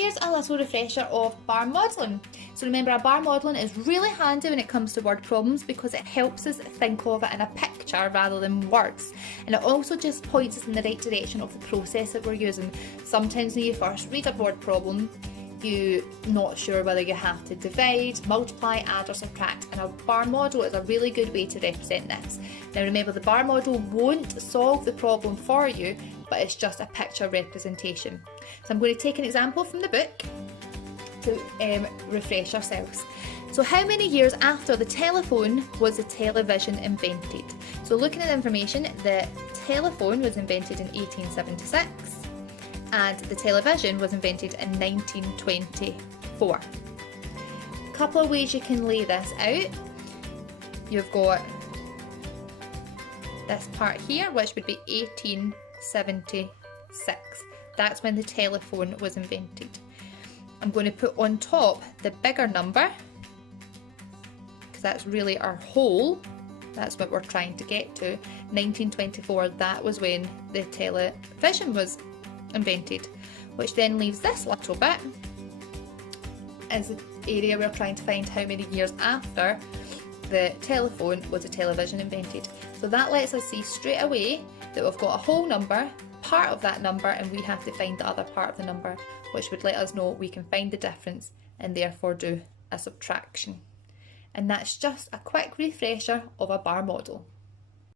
here's a little refresher of bar modelling. So remember, our bar modelling is really handy when it comes to word problems because it helps us think of it in a picture rather than words. And it also just points us in the right direction of the process that we're using. Sometimes when you first read a word problem, you're not sure whether you have to divide, multiply, add or subtract, and a bar model is a really good way to represent this. Now remember, the bar model won't solve the problem for you, but it's just a picture representation. So I'm going to take an example from the book to refresh ourselves. So how many years after the telephone was the television invented? So looking at the information, the telephone was invented in 1876. And the television was invented in 1924. A couple of ways you can lay this out. You've got this part here, which would be 1876. That's when the telephone was invented. I'm going to put on top the bigger number, because that's really our whole. That's what we're trying to get to. 1924, that was when the television was invented, which then leaves this little bit as the area we're trying to find how many years after the telephone was the television invented. So that lets us see straight away that we've got a whole number, part of that number, and we have to find the other part of the number, which would let us know we can find the difference and therefore do a subtraction. And that's just a quick refresher of a bar model.